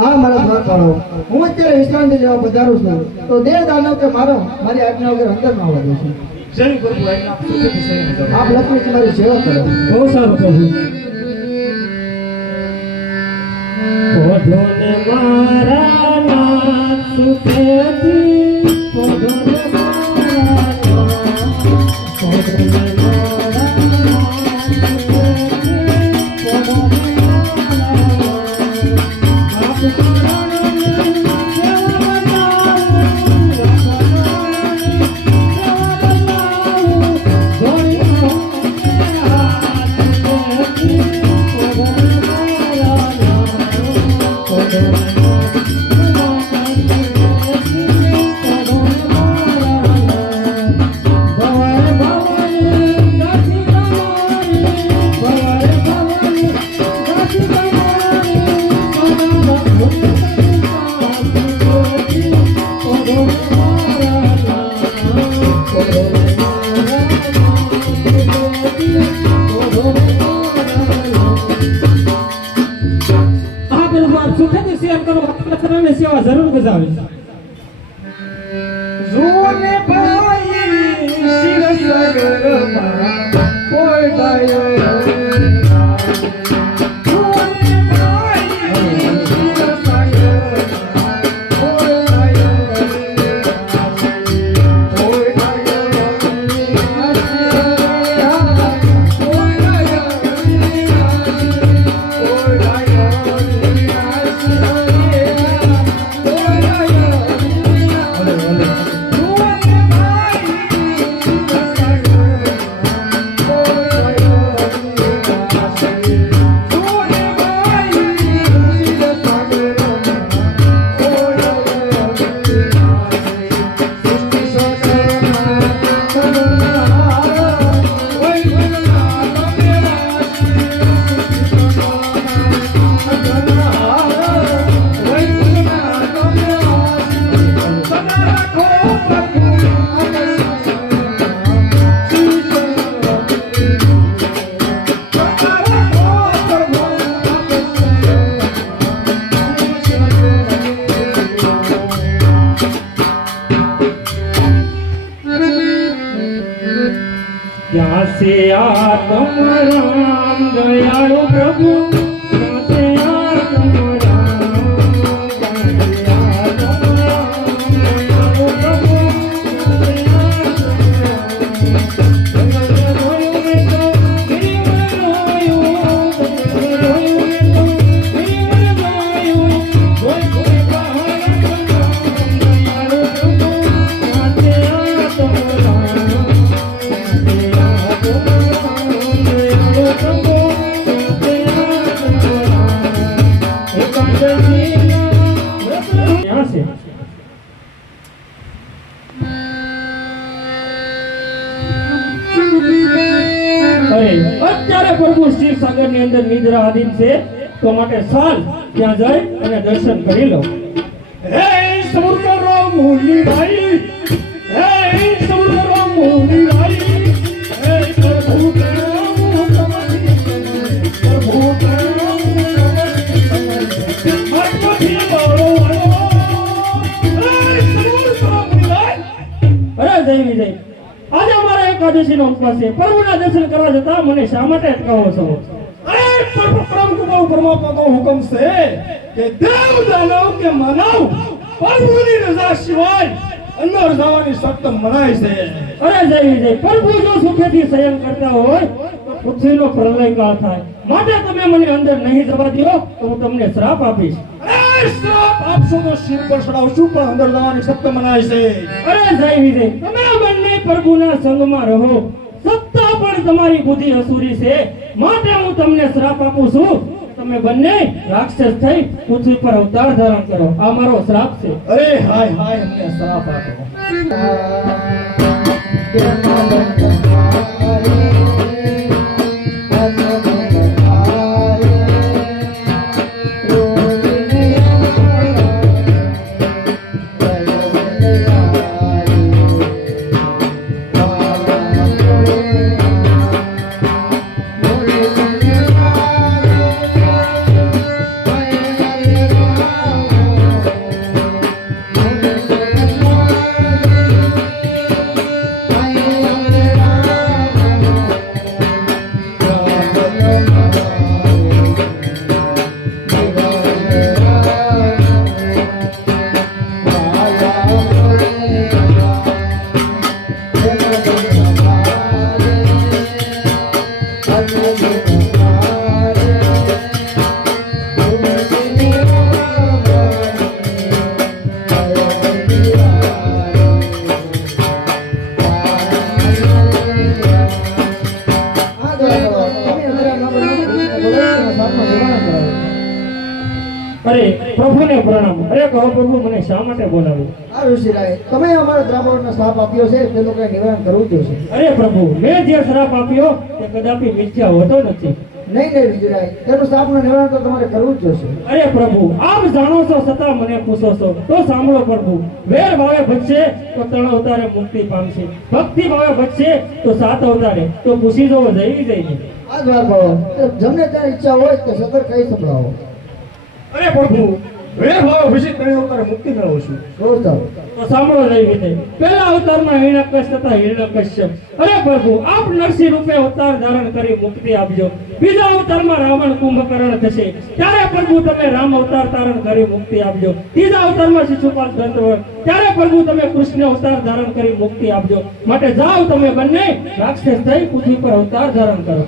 હા મારા દ્વારકાળો, હું અત્યારે વિશ્રાંતિ લેવા પધારું છું, તો દેવ દાનવ કે મારી આજ્ઞા વગર અંદર ના આવવા દઉં છું. જય પ્રભુ, આપ લક્ષ્મી મારી સેવા કરો. બહુ સારું પ્રભુ. પોઢોને મારા નાથ સુખેથી, પોઢોને મારા નાથ, પોઢોને મારા નાથ સુખેથી, પોઢોને સેવા જરૂર બજાવે. જોને ભાઈ શિરસગરમાં પોઢાયો, Oh સિયા રામ દયાળુ પ્રભુ સિયા અત્યારે પ્રભુ ક્ષીરસાગર ની અંદર નિદ્રા આધીન છે તો માટે ચાલ ત્યાં જઈ અને દર્શન કરી લો. હે સમુદ્ર મુનિ ભાઈ, હે સમુદ્ર મુનિ ભાઈ, હે પ્રભુ આજે અમારા એકાદશી નો ઉપવાસ છે. પ્રભુના દર્શન કરવા જતા મને શા માટે અટકાવો છો? અરે પરમ પરમાત્માનો હુકમ છે કે દેવ દાનવ કે માનવ પ્રભુની રજા સિવાય અંદર જવાની સખ્ત મનાય છે. અરે જય વિજય, પ્રભુ જો સુખેથી શયન કરતા હોય તો પૃથ્વીનો પ્રલય કાળ થાય. માટે તમે મને અંદર નહીં જવા દો તો હું તમને શ્રાપ આપીશ. અરે શ્રાપ આપશો તો શિર પર ચડાવશું પણ અંદર જવાની સખ્ત મનાય છે. અરે જય વિજય, તમે બંને પ્રભુના સંગમાં રહો. સત્તા પણ તમારી બુદ્ધિ અસુરી છે. માટે હું તમને શ્રાપ આપું છું. તમે બંને રાક્ષસ થઈ પૃથ્વી પર અવતાર ધારણ કરો. આ મારો શ્રાપ છે. અરે હાય હાય અમને શ્રાપ આપો. અરે પ્રભુને પ્રણામ. અરે કહો પ્રભુ મને શા માટે બોલાવ્યો? આ ઋષિરાય, તમે અમારા દ્રાવણનો શ્રાપ આપ્યો છે તે લોકોએ નિવારણ કરવું જોશે. અરે પ્રભુ, મેં જે શ્રાપ આપ્યો તે કદાપી મિથ્યા હોતો નથી. નહીં નહીં ઋષિરાય, તેનું શ્રાપનું નિવારણ તો તમારે કરવું જ જોશે. અરે પ્રભુ, આપ જાણો છો છતાં મને પૂછો છો. તો સાંભળો પ્રભુ, વેર ભાવે ભજશે તો 3 અવતારે મુક્તિ પામશે. ભક્તિ ભાવે ભજશે તો 7 અવતારે. તો પૂછી જવો જઈ જઈને. આ દ્વાર ભાવો, જેમને ત્યાં ઈચ્છા હોય તે સદર કહી સંભળાવો. અરે પ્રભુ વેર ભાવ વિશે ત્રણ અવતારે મુક્તિ મેળવું છું. બોલતા તો સાંભળો જઈ વિજય. પહેલા અવતારમાં હિરણ્યકશ તથા હિરણ્યકશ્યપ. અરે પ્રભુ, આપ નરસિંહ રૂપે અવતાર ધારણ કરી મુક્તિ આપજો. બીજા અવતારમાં રાવણ કુંભકર્ણ થશે ત્યારે પ્રભુ તમે રામ અવતાર ધારણ કરી મુક્તિ આપજો. ત્રીજા અવતારમાં શિશુપાલ દંતવત ત્યારે પ્રભુ તમે કૃષ્ણ અવતાર ધારણ કરી મુક્તિ આપજો. માટે જાઓ તમે બંને રાક્ષસ થઈ પૃથ્વી પર અવતાર ધારણ કરો.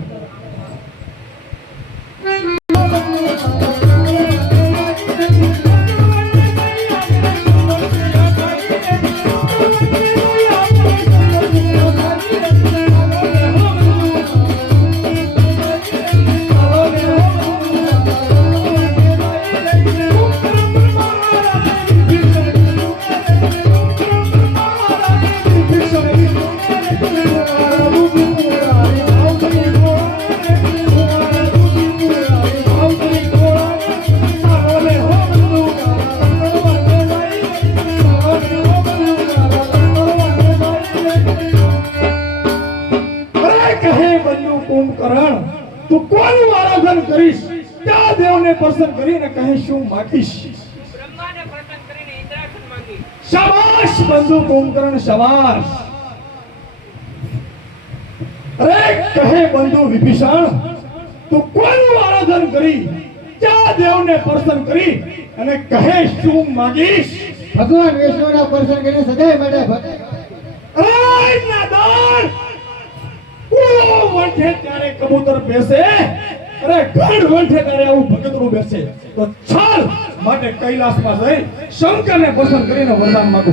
કુંભકર્ણ, તું કોનું આરાધન કરીશ? ત્યાં દેવને પ્રસન્ન કરીને કહે શું માંગીશ? બ્રહ્માને પ્રસન્ન કરીને ઇન્દ્રાસન માંગી. શાબાશ બંધુ કુંભકર્ણ, શાબાશ. અરે કહે બંધુ વિભીષણ, તું કોનું આરાધન કરી, ક્યાં દેવને પ્રસન્ન કરી અને કહે શું માગીશ? ભગવાન વિષ્ણુના દર્શન કરીને સદાય માટે અરે નાદાન, ઉડો વંઠે ત્યારે કબૂતર બેસે, અરે ગઢ વંઠે ત્યારે આવું ભગતરું બેસે. તો ચાલ માટે કૈલાસમાં જઈ શંકરને પસંદ કરીને વરદાન માંગુ.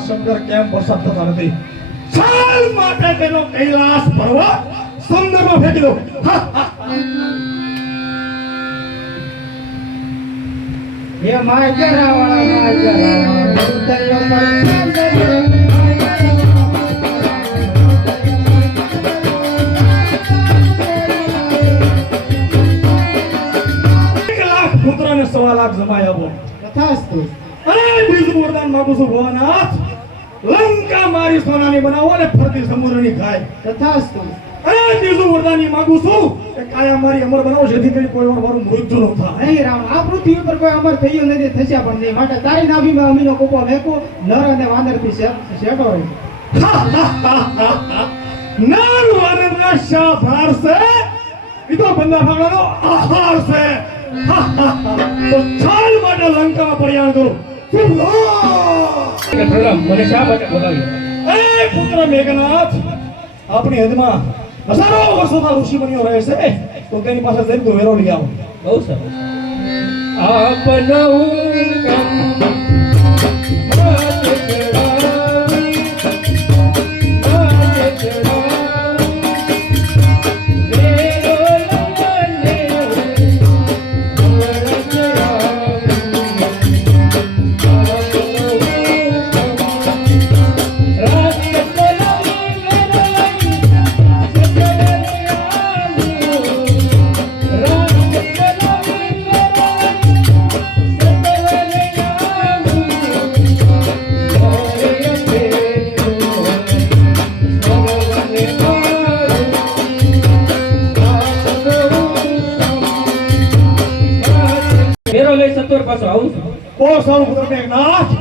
શંકર કેમ વરસાદ થતા નથી? ચાલ માટે તેનો કૈલાસ પર્વત સમુદ્રમાં ફેંકી દો. એ પુત્રને 1.25 લાખ જમાઈ આપો. તથાસ્તુ. અરે બીજું વરદાન માંગુ છું ભોળાનાથ, લંકા મારી સોનાની બનાવો અને ફરતી સમુદ્રની ખાય. તથાસ્તુ. અરે ત્રીજું વરદાન માંગુ છું કે કાયા મારી અમર બનાવો, જેથી કરી કોઈ વાર મારું મૃત્યુ ન થાય. નહીં રામ, આ પૃથ્વી ઉપર કોઈ અમર થયું નથી, થશે પણ નહીં. માટે તારી નાભીમાં અમીનો કોપો મેકો, નર અને વાનરથી શેટો રહે. નર વાનરના શાભાર છે, એ તો બંદા ભાગવાનો આહાર છે. તો ચાલ માટે લંકામાં પ્રયાણ કરો. પ્રણામ. મને શા માટે બોલાવ્યો? એ પુત્ર મેઘનાથ, આપણી હદમાં હજારો વર્ષોના ઋષિમુનિઓ રહે છે, તો તેની પાસે જઈને તું વેરો લઈ આવો. બહુ સરસ. આપનું મેરો લઈ સત્વર પાછો આવું છું. બહુ સારું પુત્ર મેઘનાથ.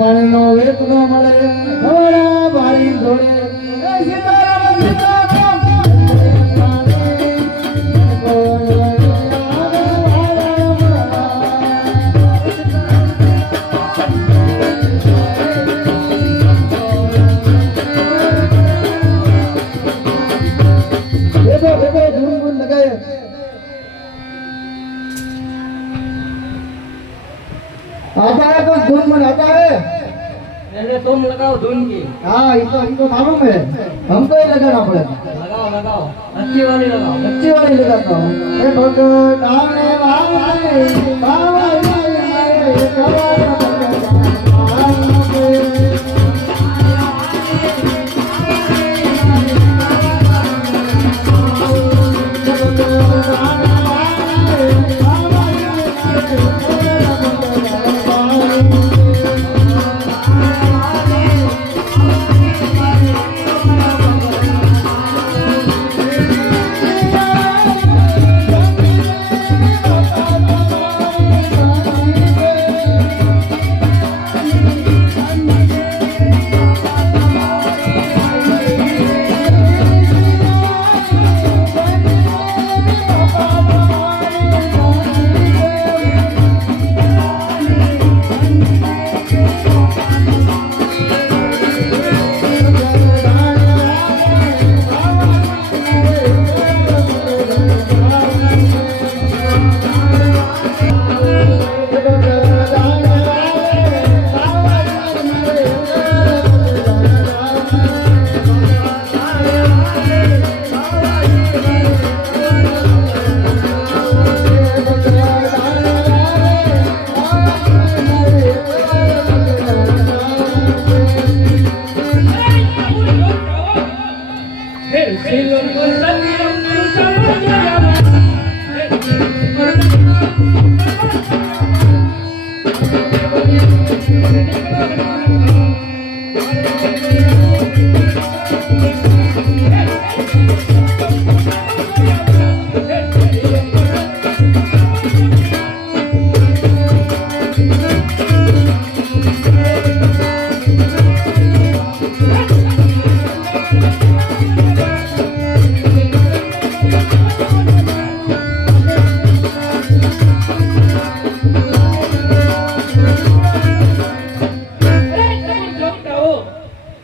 પાણીનો વેપ ન મળે, ધોળા બારી ધોળે. સીતારામ સીતારામ. आता है तो धुन मनाता है। पहले तुम लगाओ धुन की। हाँ इनको मालूम है, हमको ही लगाना पड़ेगा। लगाओ लगाओ, अच्छी वाली लगाओ। अच्छी वाली लगाता हूँ। ये भगत आने वाले बाबा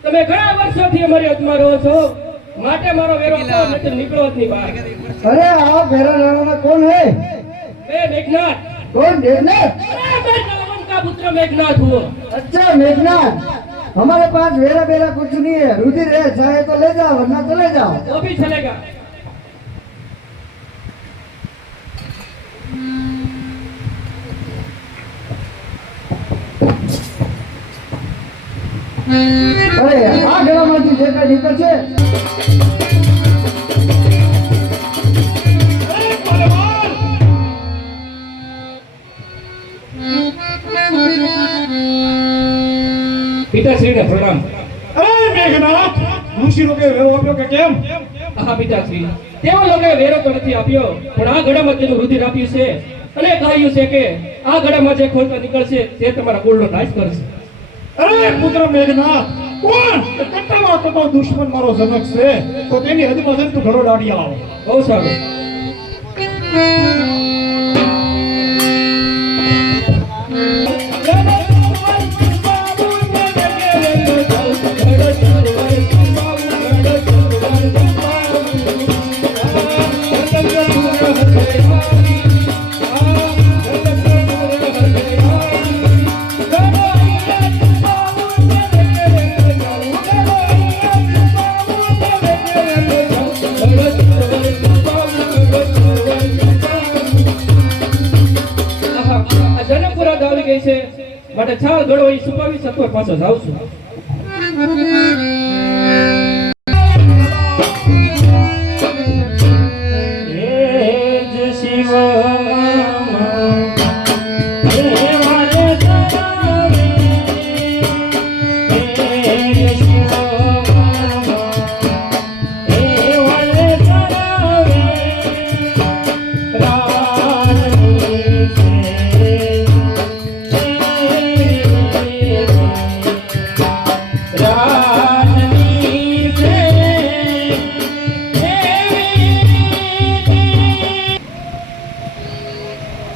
તમે ઘણા વર્ષોથી અમારી હદમાં રહો છો, માટે મારો વેરો આપો, નહીંતર નીકળો જ નહીં બહાર. अरे आप मेरा नाना कौन है? मैं मेघनाथ, कौन? देवनाथ? अरे मैं रावण का पुत्र मेघनाथ हूँ. अच्छा मेघनाथ, हमारे पास वेरा बेरा कुछ नहीं है, रुधिर है, चाहे तो ले जाओ वरना चले जाओ। वो भी चलेगा. अरे आ ગળામાંથી જે કાંઈ નીકળશે અરે ભગવાન! પિતાશ્રીને પ્રણામ. અરે મેઘનાથ, ઋષિ લોકે વેરો આપ્યો કે કેમ? હા પિતાશ્રી, તેઓ લોકોએ વેરો તો નથી આપ્યો, પણ આ ગળામાં તેનું રુધિર આપ્યું છે અને કહ્યું છે કે આ ગળામાં જે ખોલતા નીકળશે તે તમારા કુળનો નાશ કરશે. અરે પુત્ર મેઘનાથ, કોણ? કટ્ટામાં કટ્ટો દુશ્મન મારો જનક છે, તો તેની હદમાં જઈને તું ઘરો દાડી આવ. બહુ સારું. જનકપુરા આવી ગઈ છે, માટે છાલ ગળો એ છુપાવી શકો, પાછો જાઉં છું.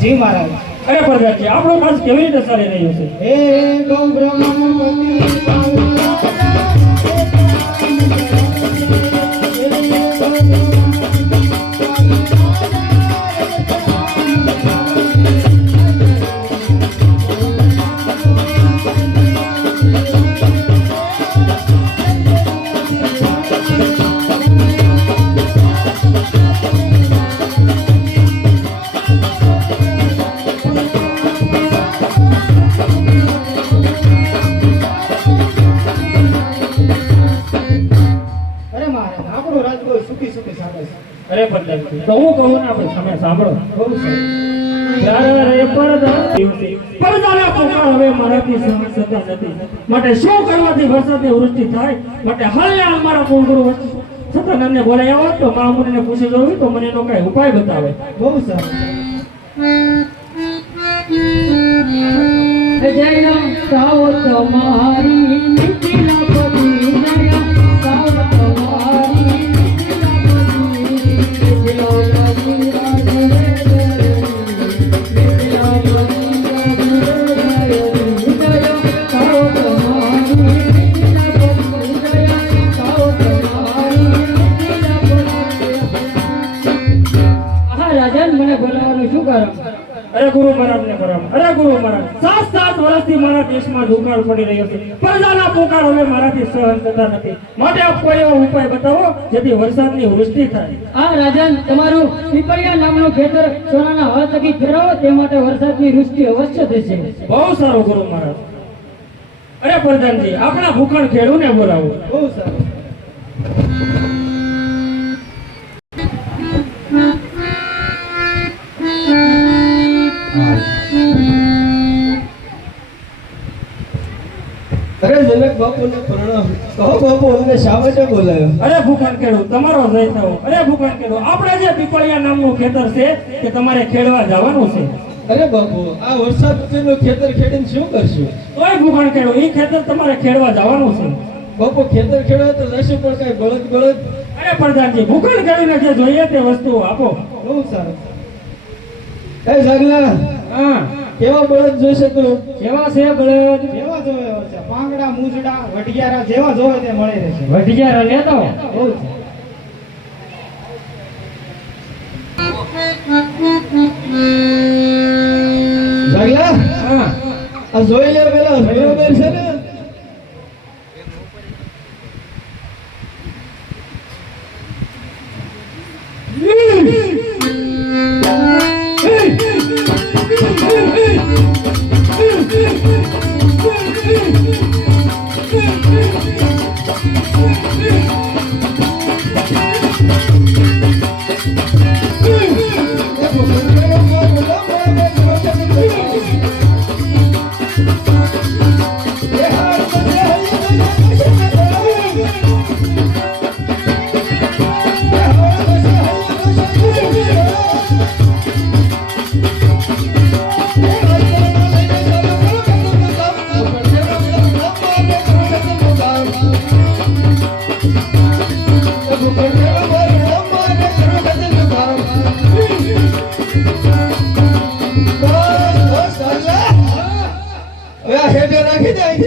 જી મહારાજ અરે પ્રજાપતિ, આપણો માસ કેવી રીતે ચાલી રહ્યો છે? હે ગૌ અરે પ્રજાપતિ, તો હું કહું ને આપણે તમે સાંભળો. બહુ સારું. રે પરદાના પોકાર હવે મારાથી સહન થતા નથી. માટે શું કરવાથી વરસાદની વૃષ્ટિ થાય? માટે હાલને અમારા કુળગુરુ સતાનંદને બોલાવ્યા હોત તો મહામુનિને પૂછી જોયું તો મને એનો કઈ ઉપાય બતાવે. બહુ સારું. જય સાવ તમારી મિથિલા પતિ જય સાવ તમારી મિથિલા પતિ મિથિલા પતિ રાજન મને બોલાવવાનું શું કારણ? અરે ગુરુ મહારાજ ને બરાબર. અરે ગુરુ મહારાજ 7 વર્ષથી મારા દેશમાં દુકાળ પડી રહ્યો છે. પ્રજાના પોકાર હવે મારાથી સહન થતા નથી. માટે આપ કોઈ એવો ઉપાય બતાવો જેથી વરસાદની વૃષ્ટિ થાય. આ રાજન તમારું પીપળિયા નામનું ખેતર સોનાના હળ થકી ફેરવો તે માટે વરસાદની વૃષ્ટિ અવશ્ય થશે. બહુ સારું ગુરુ મહારાજ. અરે પ્રધાનજી આપણા ભૂખણ ખેડૂને બોલાવો. બહુ સારું. અરે જનક બાપુને પ્રણામ. કહો બાપુ અમને શા માટે બોલાયો? અરે ભૂખણ ખેડૂ તમારો જય થયો. અરે ભૂખણ ખેડૂ આપણે જે પીપળિયા નામનું ખેતર છે તે તમારે ખેડવા જવાનું છે. અરે બાપુ આ વરસાદ વચ્ચેનું ખેતર ખેડીને શું કરશું? તોય ભૂખણ ખેડૂ એ ખેતર તમારે ખેડવા જવાનું છે. બાપુ ખેતર ખેડવા તો જશું પણ કઈ બળદ. અરે પ્રધાનજી ભૂખણ ખેડૂને જે જોઈએ તે વસ્તુઓ આપો. બહુ સારું. એ ઝગલા હા કેવા બળદ જોઈશે તું? કેવા છે બળદ? જેવા જોવે એવા છે. પાંગડા મૂંઝડા વઢિયારા જેવા જોવે તે મળી રહેશે. વઢિયારા લેતો. બહુ છે. ઝગલા હા આ જોઈ લે પેલા બરોબર છે ને?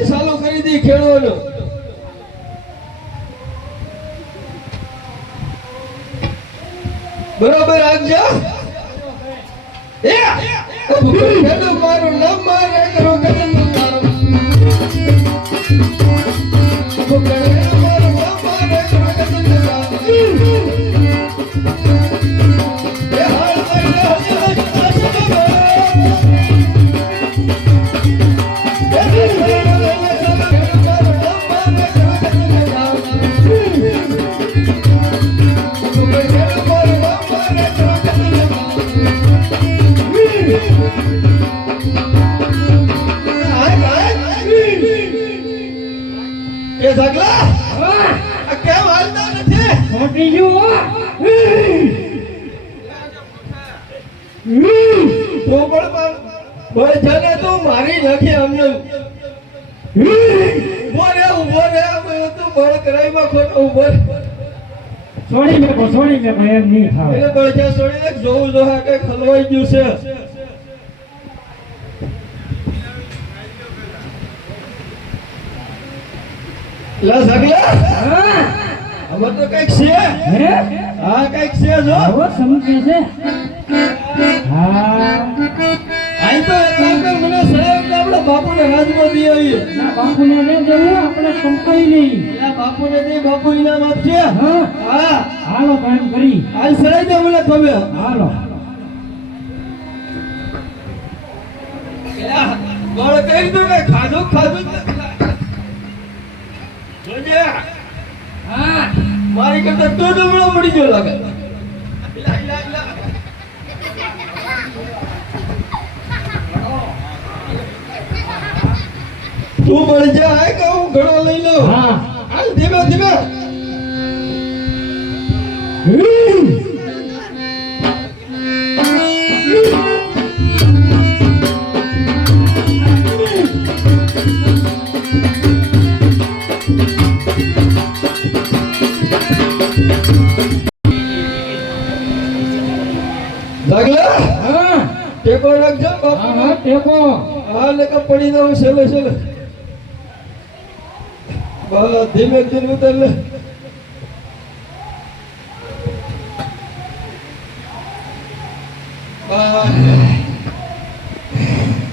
ચાલુ કરી દી ખેડવાનું. બરોબર આગજો. ખેડૂ મારું નામ મારે કરો કદમનું કામ. મારું નામ મારે કરો કદમનું કામ. એ હાલ ઝગલા આ કેમ હાલતા નથી? મોટી જો તો પણ જાને તો મારી નાખી અમને. ઉભો રે અમે તું બળ કરાઈમાં ખોટો ઉભો રે. છોડી મેકો એમ નહીં થાય. એટલે બળજા છોડી દે. જોવું જો હા કઈ ખલવાઈ ગયું છે. લા ઝગલા હવે તો કઈક છે. હે હા કઈક છે જો. આવો સમજે છે. હા આઈ તો એક કામ કર મને સહેબ કે આપણા બાપુને રાજમાં દી આવીએ. ના બાપુને ને દેવું આપણે સંકાઈ નહીં. યા બાપુને દે બાપુ ઇનામ આપશે. હા હા હાલો કામ કરી. હાલ સરાઈ દે મને ખબર. હાલો બળ કઈ તો કઈ ખાધું જોજે. હા મારી કરતા તો ડબડો પડી ગયો લાગે. તું મળી જા કે હું ઘડો લઈ લઉં હા હાલ ધીમે ધીમે જાગલા હા ટેકો રાખજો બાપુ હા હા ટેકો હા નકર પડી જાવ છેલ્લે છેલ્લે બસ ધીમે ધીમે ઉતર લે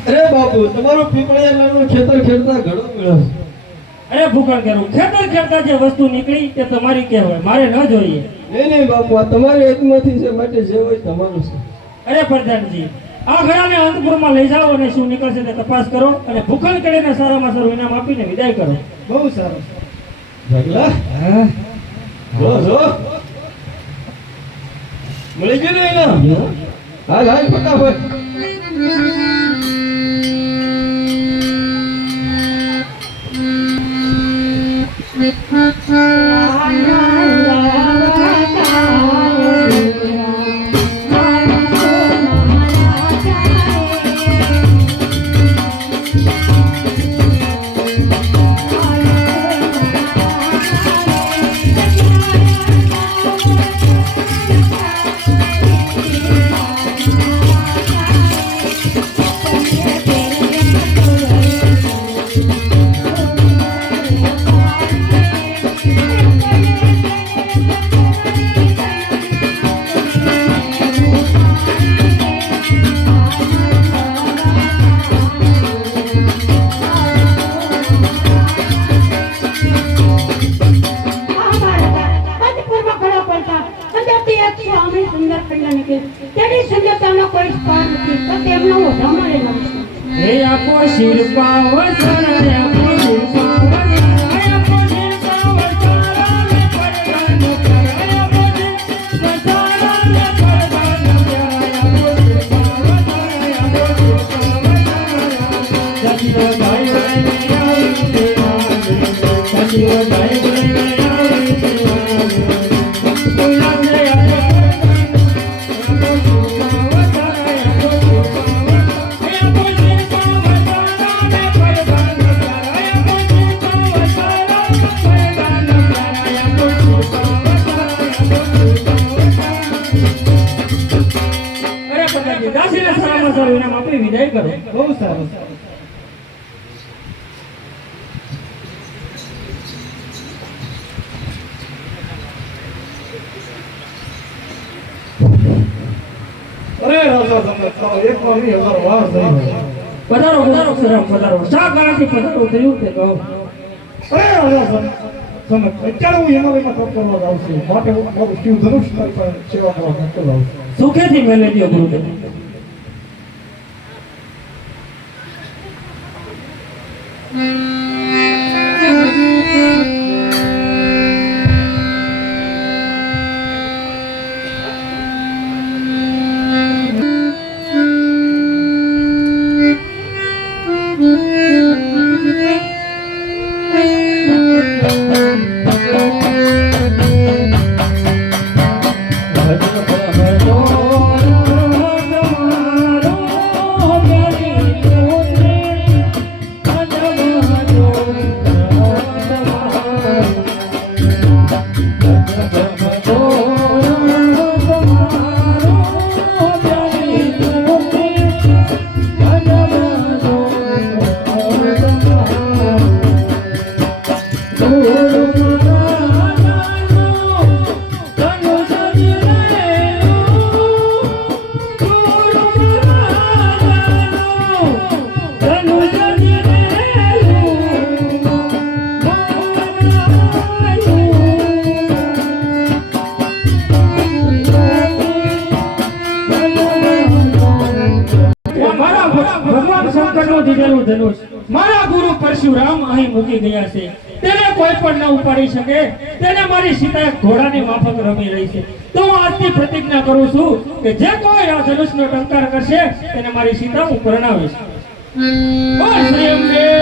અરે બાપુ તમારું પીપળિયા નાનું ખેતર ખેડતા ઘણો મળ્યો અરે ભૂખણ કરું ખેતર ખેડતા જે વસ્તુ નીકળી તે તમારી કહેવાય મારે ન જોઈએ નહીં બાપુ આ તમારી હિતમાંથી છે માટે જે હોય તમારું છે અરે પ્રધાનજી આ ઘડાને અંતપુરમાં લઈ જાઓ અને શું નીકળશે તે તપાસ કરો અને ભૂખણ કરીને સારામાં સારું ઇનામ આપીને વિદાય કરો બહુ સારું જાગલા હા જો જો મળી ગયું ને એના હાલ હાલ ફટાફટ હે આપો શિરપા વસણ આપો શિરપા વસણ આપો શિરપા વસણ પરદાન કરાય આપો શિરપા વસણ પરદાન કરાય આપો શિરપા વસણ આપો શિરપા વસણ સચિવ ગાય રે આવી દેવા સચિવ ગાય રે આવી દેવા બોલા રે દાસીને સારામાં સારું ઇનામ આપી વિદાય કરો બહુ સારું અરે રાજા તમે તો એક વાર 2000 વાર થઈ પધારો પધારો સરામ પધારો શા કારણથી પધારો થયું તે કહો અરે રાજા તમે અત્યારે હું હિમાલયમાં તપ કરવા જાઉં છું માટે હું મારું શિવ ધનુષ તારી પાસે સેવા કરવા માટે જાઉં છું સુખેથી મેળવી દો ગુરુદેવ દીધેલું ધનુષ મારા ગુરુ પરશુરામ અહીં મૂકી ગયા છે તેને કોઈ પણ ન ઉપાડી શકે તેને મારી સીતા ઘોડાની માફક રમી રહી છે તો હું આજથી પ્રતિજ્ઞા કરું છું કે જે કોઈ આ ધનુષનો ટંકાર કરશે તેને મારી સીતા હું પરણાવીશ. બોલ શ્રી અંબે